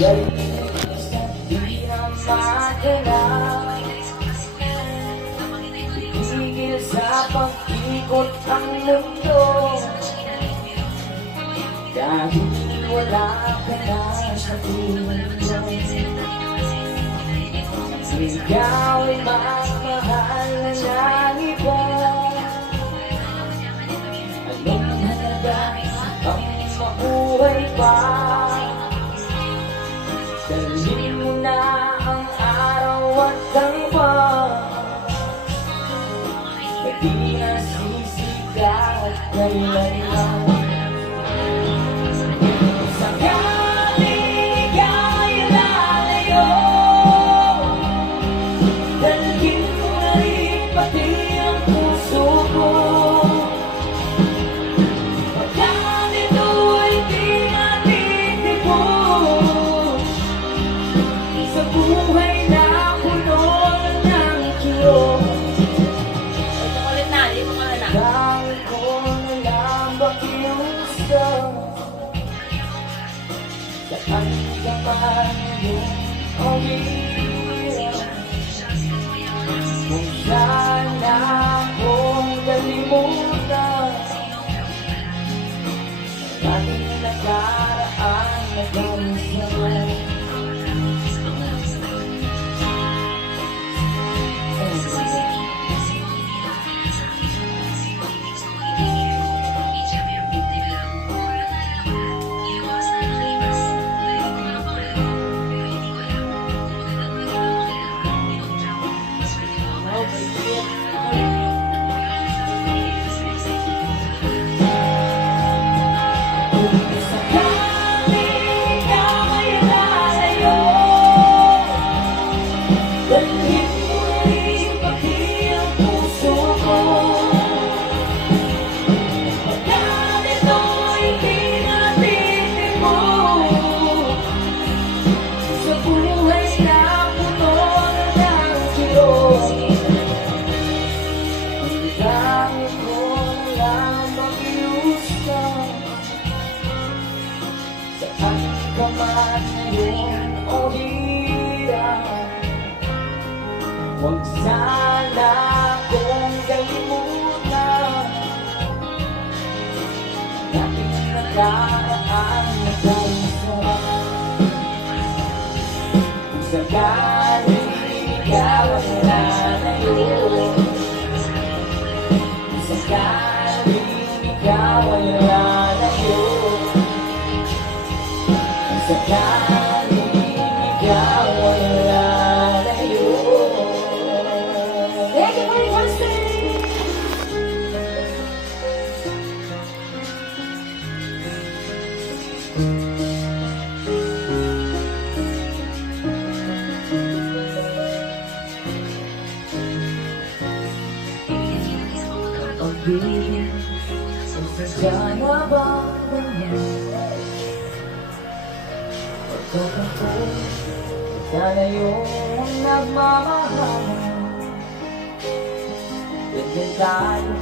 galis at di na madala. Tigil sa pag-ikot ang mundo, dahil wala ka na sa puso. Ikaw ay magmahal na ng iba. Anong halaga ang mabuhay pa? Dalhin mo na ang araw at tangpa, na di nasisikat kailanman. Dahil ko na lang bakiusa, saan ka man yung umiiyak, kung saan akong kalimutan ating nakaraan na gansan. Saan ka man ngayon o diyan, huwag sana kong kalimutan nating nakaraan na gansan. Kung sakaling ikaw ay nalayo, kung sakaling ikaw ay nalayo, sakaling ikaw ay lalayo. Thank you for listening! Pag-ibig, sasadya na ba ganyan? Pagkakako, sana yung nagmamahal. Ganyan tayo.